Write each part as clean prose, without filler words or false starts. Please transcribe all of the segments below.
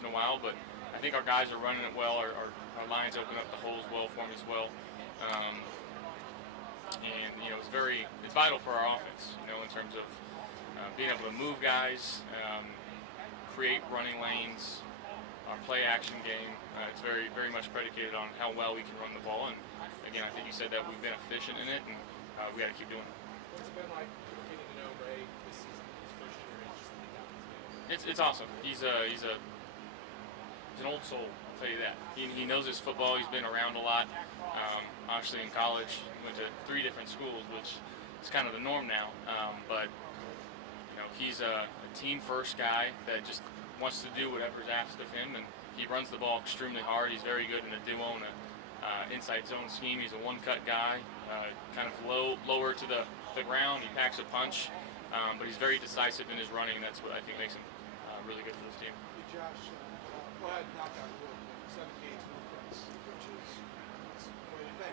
once in a while, but I think our guys are running it well. Our lines open up the holes well for me as well. And it's vital for our offense, in terms of being able to move guys, create running lanes, our play action game. It's very, very much predicated on how well we can run the ball. And again, I think you said that we've been efficient in it, and we got to keep doing it. What's it been like getting to know Ray this season, his first year? It's awesome. He's an old soul, I'll tell you that. He knows his football. He's been around a lot. Obviously in college, went to 3 different schools, which is kind of the norm now. But he's a team-first guy that just wants to do whatever's asked of him, and he runs the ball extremely hard. He's very good in a duo and a inside zone scheme. He's a one-cut guy, kind of lower to the ground. He packs a punch, but he's very decisive in his running, and that's what I think makes him really good for this team. Hey Josh, go ahead and knock out real quick. 7 games, no points, which is what do you think?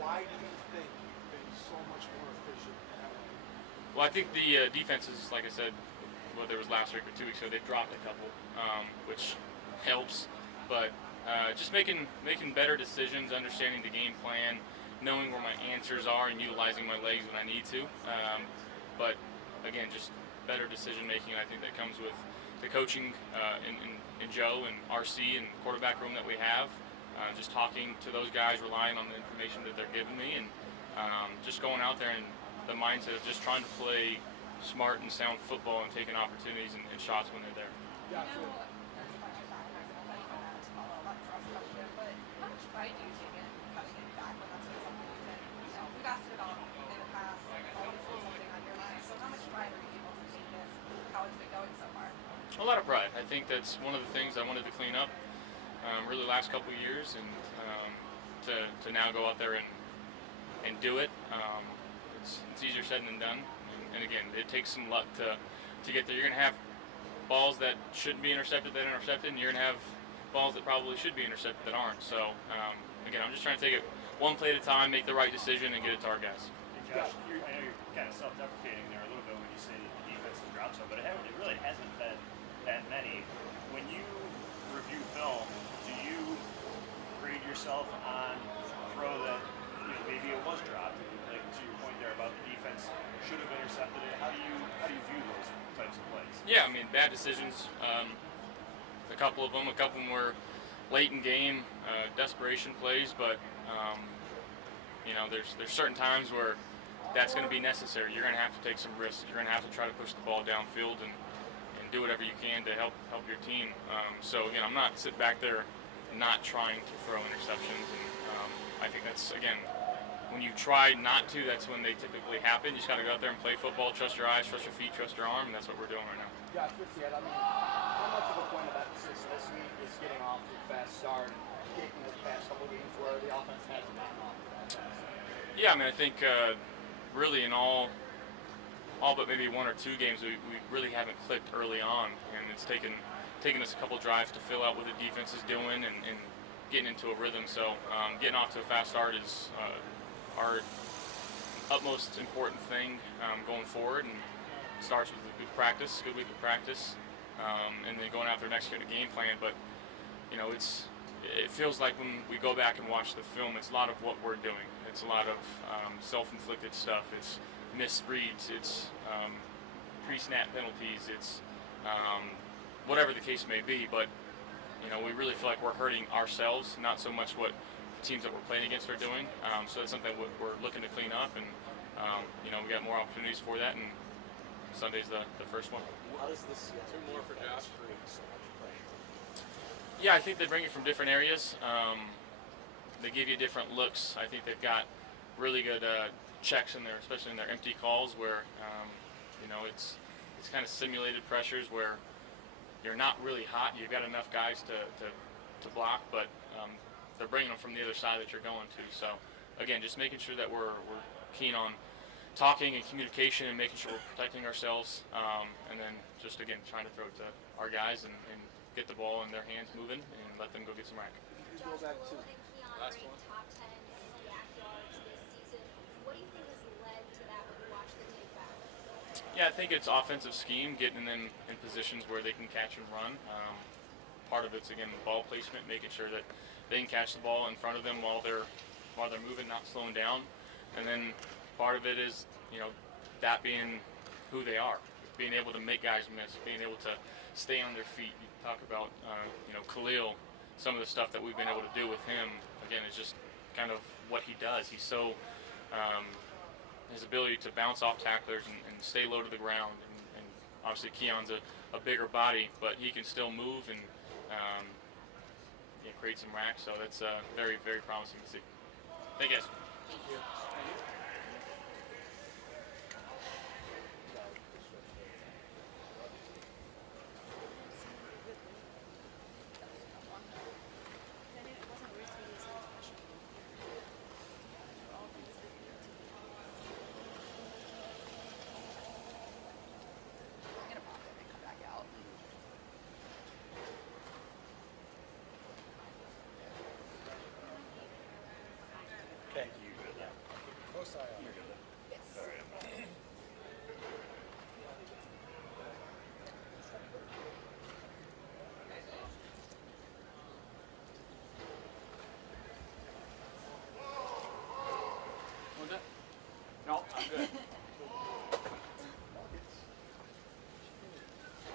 Why do you think you've been so much more efficient? Well, I think the defenses, like I said, whether it was last week or 2 weeks ago, they've dropped a couple, which helps. But just making better decisions, understanding the game plan, knowing where my answers are, and utilizing my legs when I need to. But again, just better decision making. I think that comes with the coaching in Joe and RC and quarterback room that we have. Just talking to those guys, relying on the information that they're giving me, and just going out there and the mindset of just trying to play smart and sound football and taking opportunities and shots when they're there. Yeah, How much pride do you take in coming in back when that's something you've been, we've asked it all in the past, always been something on your mind. So how much pride are you able to take in how it's been going so far? A lot of pride. I think that's one of the things I wanted to clean up really the last couple of years, and to now go out there and do it. It's easier said than done. And again, it takes some luck to get there. You're going to have balls that shouldn't be intercepted that are intercepted, and you're going to have balls that probably should be intercepted that aren't. So, again, I'm just trying to take it one play at a time, make the right decision, and get it to our guys. Hey Josh, I know you're kind of self-deprecating there a little bit when you say that the defense has dropped some, but it really hasn't been that many. When you review film, do you grade yourself on a throw that maybe it was dropped? Like to your point there about the defense should have intercepted it. How do you view those types of plays? Yeah, I mean, bad decisions. A couple of them were late in game, desperation plays, but there's certain times where that's going to be necessary. You're going to have to take some risks. You're going to have to try to push the ball downfield and do whatever you can to help your team. So again, I'm not sitting back there not trying to throw interceptions, and I think that's, again, when you try not to, that's when they typically happen. You just got to go out there and play football, trust your eyes, trust your feet, trust your arm, and that's what we're doing right now. Yeah, how much of a point of emphasis this week is getting off to a fast start and taking the past couple games where the offense hasn't gotten off to that fast? Yeah, I mean, I think really in all but maybe 1 or 2 games, we really haven't clicked early on, and it's taken us a couple drives to fill out what the defense is doing and getting into a rhythm. So getting off to a fast start is our utmost important thing going forward, and starts with a good week of practice, and then going out there next year to game plan. But it feels like when we go back and watch the film, it's a lot of what we're doing. It's a lot of self-inflicted stuff. It's missed reads. It's pre-snap penalties. It's whatever the case may be. But we really feel like we're hurting ourselves, not so much what teams that we're playing against are doing. So that's something we're looking to clean up, and we got more opportunities for that, and Sunday's the first one. How does this 2 more for Josh bring so much pressure? Yeah, I think they bring it from different areas. They give you different looks. I think they've got really good checks in there, especially in their empty calls, where it's kind of simulated pressures where you're not really hot. You've got enough guys to block, but they're bringing them from the other side that you're going to. So again, just making sure that we're keen on talking and communication and making sure we're protecting ourselves, and then just again trying to throw it to our guys and get the ball in their hands moving and let them go get some rack. Go back to last one. Top 10 in the backyards this season. What do you think has led to that when you watch the tape back? Yeah, I think it's offensive scheme, getting them in positions where they can catch and run. Part of it's again ball placement, making sure that they can catch the ball in front of them while they're moving, not slowing down. And then part of it is that being who they are, being able to make guys miss, being able to stay on their feet. You talk about Khalil, some of the stuff that we've been able to do with him. Again, is just kind of what he does. He's so his ability to bounce off tacklers and stay low to the ground. And obviously Keon's a bigger body, but he can still move and create some racks. So that's very, very promising to see. Thank you guys. I'm gonna pop it and come back out. Okay. Most I No, I'm good.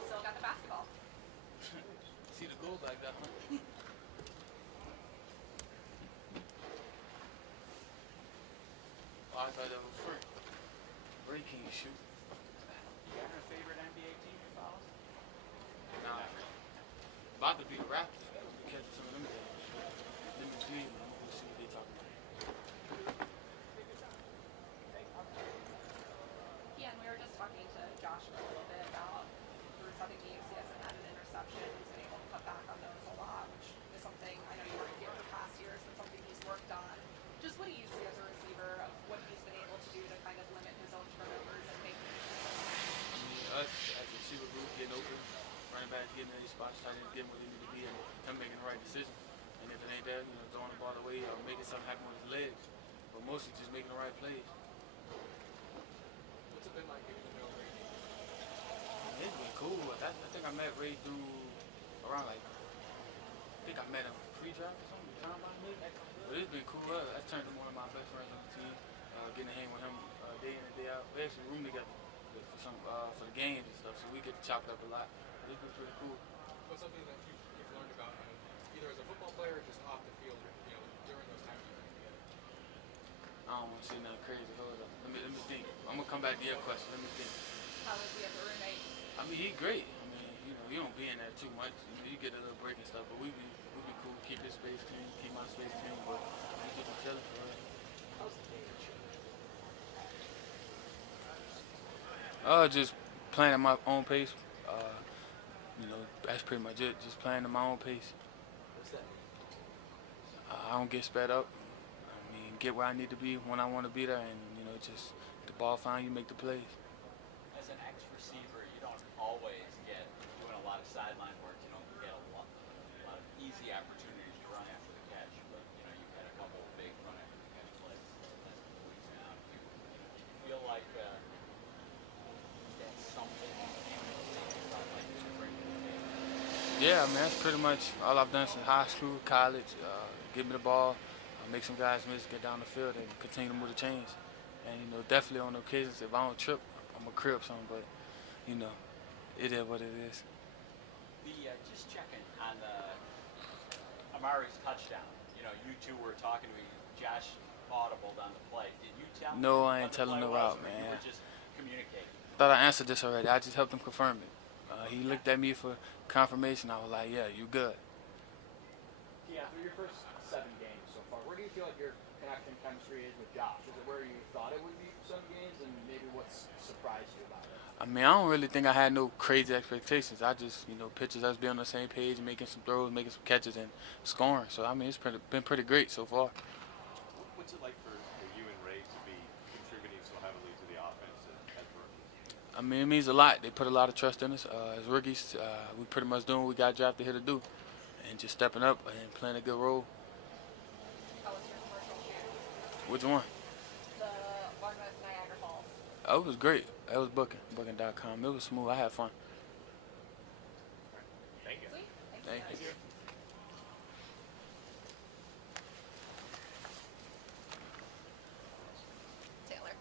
Still got the basketball. See the goal back there, huh? Oh, I thought that was free. Where can you shoot? You got a favorite NBA team you follow? Nah. About to be the Raptors. We catching some of them games. Them is leaving. We'll see what they talking about. Yeah, and we were just talking to Josh for a little bit about Bruce. I think he hasn't had an interception. He's been able to cut back on those a lot, which is something I know you weren't here for past years, but something he's worked on. Just what do you see as a receiver of what he's been able to do to kind of limit his own turnovers and make I mean, us as a receiver group getting open, running backs getting in these spots, trying to get where they need to be, and him making the right decision. And if it ain't there, throwing the ball away or making something happen with his legs. But mostly just making the right plays. What's it been like getting to know Brady? It's been cool. I think I met Ray through around I think I met him pre-draft or something, combine maybe. But it's been cool. I turned him one of my best friends on the team. Getting to hang with him day in and day out. We actually room together for the games and stuff, so we get to chop it up a lot. It's been pretty cool. What's something that you've learned about him, either as a football player or just off the field, during those times you've been together? I don't want to say nothing crazy. Hold up. Let me think. I'm gonna come back to your question. Let me think. how is he as a roommate? I mean, he's great. I mean, you don't be in there too much. You get a little break and stuff, but we be cool. Keep his space clean, keep my space clean, but we keep each other for real. How's the day change? Just playing at my own pace. That's pretty much it. Just playing at my own pace. What's that mean? I don't get sped up. I mean, get where I need to be when I want to be there, and just the ball find you, make the plays. As an ex-receiver, you don't always get doing a lot of sideline work. You don't get a lot of easy opportunities to run after the catch. But you've had a couple of big run after the catch plays last couple weeks now. Do you feel like that's something you felt like you bring to the table? Yeah, I mean, that's pretty much all I've done since high school, college. Give me the ball, make some guys miss, get down the field, and continue to move the chains. And definitely on occasions, if I don't trip, I'm gonna crib something. But it is what it is. Just checking on Amari's touchdown. You two were talking to me. Josh audibled on the play. Did you tell him? No, I ain't what the telling play no was, route, or You man. were just communicating. Thought I answered this already. I just helped him confirm it. He looked at me for confirmation. I was like, yeah, you good. Yeah, through your first 7 games so far, where do you feel like your connection chemistry is with Josh? Is it where you thought it would be for 7 games, and maybe what's surprised you about it? I mean, I don't really think I had no crazy expectations. I just, pictures us being on the same page, making some throws, making some catches, and scoring. So, I mean, it's been pretty great so far. What's it like for you and Ray to be contributing so heavily to the offense as rookies? I mean, it means a lot. They put a lot of trust in us. As rookies, we pretty much doing what we got drafted here to do, and just stepping up and playing a good role. How was your commercial shoot? Which one? The one with Niagara Falls. Oh, it was great. It was booking.com. It was smooth. I had fun. Thank you. Sweet. Thank you. Taylor.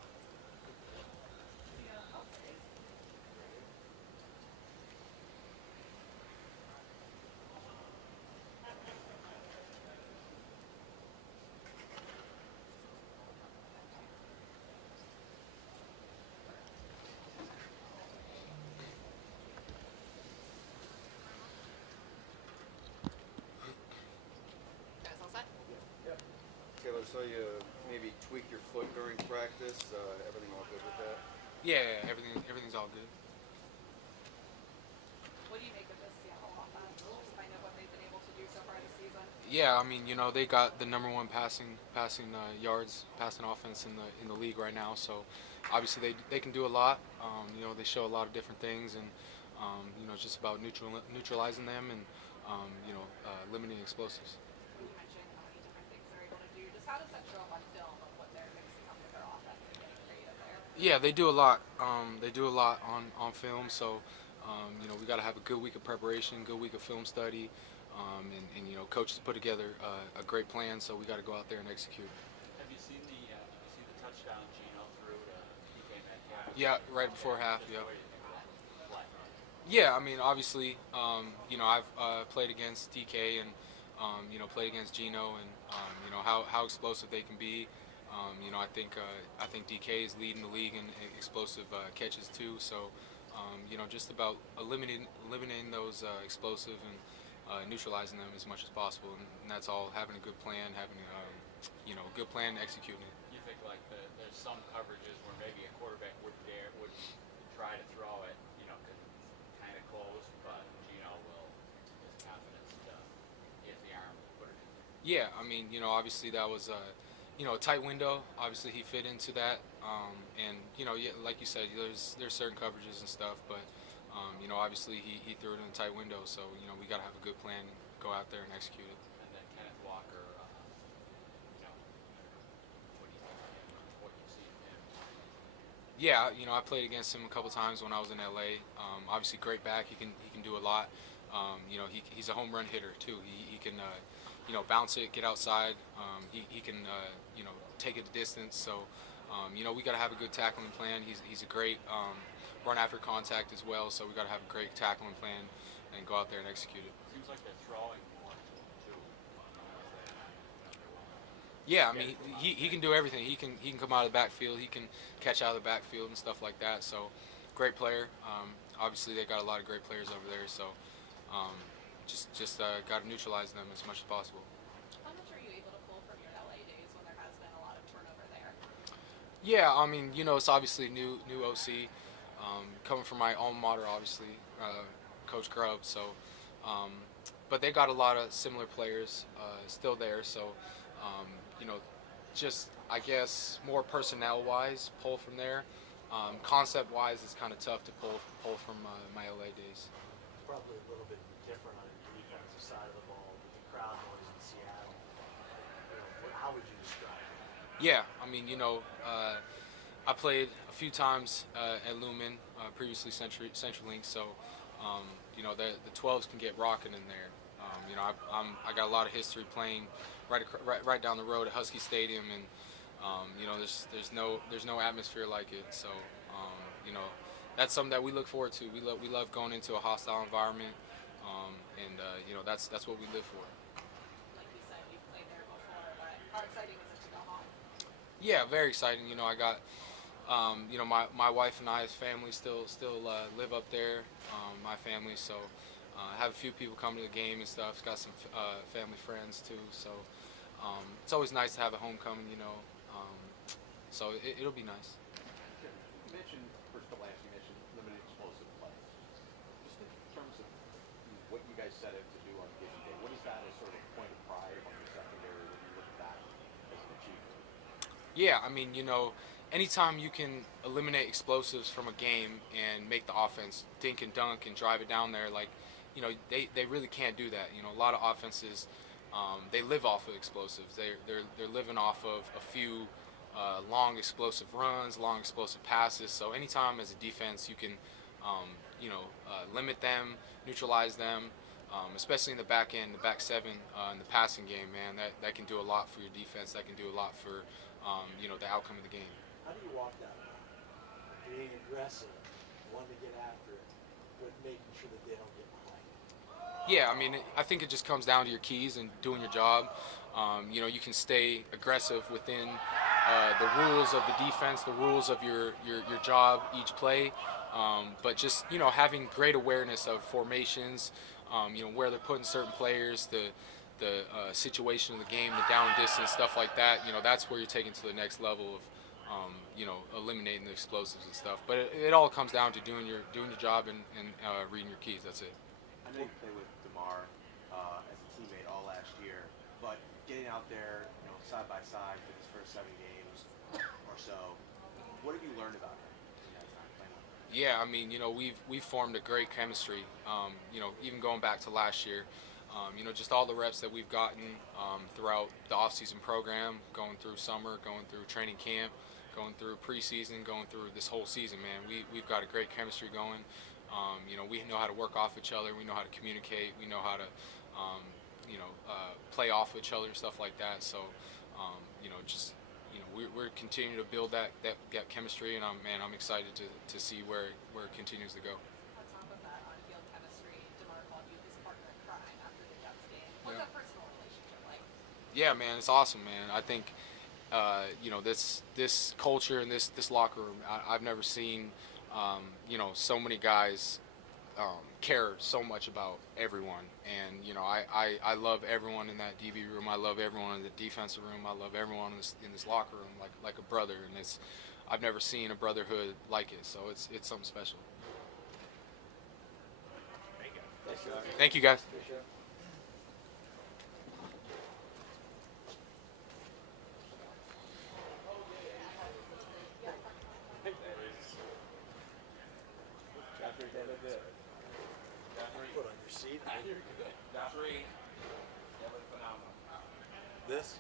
Guys, all set? Taylor, saw you maybe tweak your foot during practice. Everything all good with that? Yeah, everything's all good. What do you make of this Seattle offense? Just kind of what they've been able to do so far this season. Yeah, I mean, they got the number one passing yards, passing offense in the league right now. So obviously they can do a lot. They show a lot of different things, and just about neutralizing them and limiting explosives. You mentioned how many different things they're able to do. Just how does that show up on film of what they're mixing up with their offense and getting creative there? Yeah, they do a lot. They do a lot on film. So we got to have a good week of preparation, good week of film study. And coaches put together a great plan, so we got to go out there and execute. Have you seen the touchdown Gino threw to DK Metcalf? Yeah, right before half. Just Yeah. what do you think of that play? Yeah, I mean, obviously, I've played against DK and played against Gino, and how explosive they can be. I think DK is leading the league in explosive catches too. So, just about eliminating those explosive and neutralizing them as much as possible, and that's all having a good plan, having a good plan and executing it. You think like there's some coverages where maybe a quarterback would try to throw it, because it's kind of close, but Gino will his confidence he has the arm to put it in. Yeah, I mean, obviously that was a tight window. Obviously he fit into that, and yeah, like you said, there's certain coverages and stuff, but obviously he threw it in a tight window, so we got to have a good plan and go out there and execute it. And then Kenneth Walker, what do you think of him? What you see of him? Yeah, I played against him a couple times when I was in LA. Obviously, great back. He can do a lot. He's a home run hitter too. He can bounce it, get outside. He can take it a distance. So we got to have a good tackling plan. He's a great run after contact as well. So we got to have a great tackling plan and go out there and execute it. Seems like they're throwing more too. Yeah, I mean he can do everything. He can come out of the backfield. He can catch out of the backfield and stuff like that. So great player. Obviously they got a lot of great players over there. So just got to neutralize them as much as possible. How much are you able to pull from your LA days when there has been a lot of turnover there? Yeah, I mean it's obviously new OC. Coming from my alma mater, obviously, Coach Grubb. So, but they got a lot of similar players still there. So, just I guess more personnel-wise, pull from there. Concept-wise, it's kind of tough to pull from my LA days. It's probably a little bit different on the defensive side of the ball with the crowd noise in Seattle. How would you describe it? Yeah, I mean, I played a few times at Lumen, previously CenturyLink, so the 12s can get rocking in there. I got a lot of history playing right down the road at Husky Stadium, and there's no atmosphere like it. So that's something that we look forward to. We love going into a hostile environment, and that's what we live for. Like you said, you've played there before, but how exciting is it to go home? Yeah, very exciting. I got my wife and I's family still live up there. My family, so I have a few people come to the game and stuff. Got some family friends too. So it's always nice to have a homecoming. So it'll be nice. You mentioned, first couple last, you mentioned limited explosive play. Just in terms of what you guys set out to do on a given day, what is that as sort of a point of pride on your secondary when you look at that as an achievement? Yeah, I mean, anytime you can eliminate explosives from a game and make the offense dink and dunk and drive it down there, they really can't do that. A lot of offenses, they live off of explosives. They're living off of a few long explosive runs, long explosive passes. So anytime as a defense you can, limit them, neutralize them, especially in the back end, the back seven, in the passing game, man, that can do a lot for your defense. That can do a lot for, the outcome of the game. How do you walk that line? Being aggressive, wanting to get after it, but making sure that they don't get behind. Yeah, I mean, I think it just comes down to your keys and doing your job. You can stay aggressive within the rules of the defense, the rules of your job each play, but just having great awareness of formations, where they're putting certain players, the situation of the game, the down distance, stuff like that. That's where you're taking to the next level of eliminating the explosives and stuff. But it all comes down to doing your job and reading your keys. That's it. I know you played with DeMar as a teammate all last year, but getting out there, side by side for these first 7 games or so, what have you learned about him in that time playing with him? Yeah, I mean, we've formed a great chemistry. Even going back to last year, just all the reps that we've gotten throughout the off-season program, going through summer, going through training camp, going through preseason, going through this whole season, man. We've got a great chemistry going. We know how to work off each other. We know how to communicate. We know how to, play off each other and stuff like that. So, we're continuing to build that chemistry, and I'm excited to see where it continues to go. On top of that on-field chemistry, DeMar called you his partner in crime after the Jets game. What's that personal relationship like? Yeah, man, it's awesome, man. I think, this culture and this locker room, I've never seen, so many guys care so much about everyone. And, I love everyone in that DB room. I love everyone in the defensive room. I love everyone in this locker room like a brother. And I've never seen a brotherhood like it. So it's something special. Thank you, guys. Put on your seat. Josh Reed, that was phenomenal. This?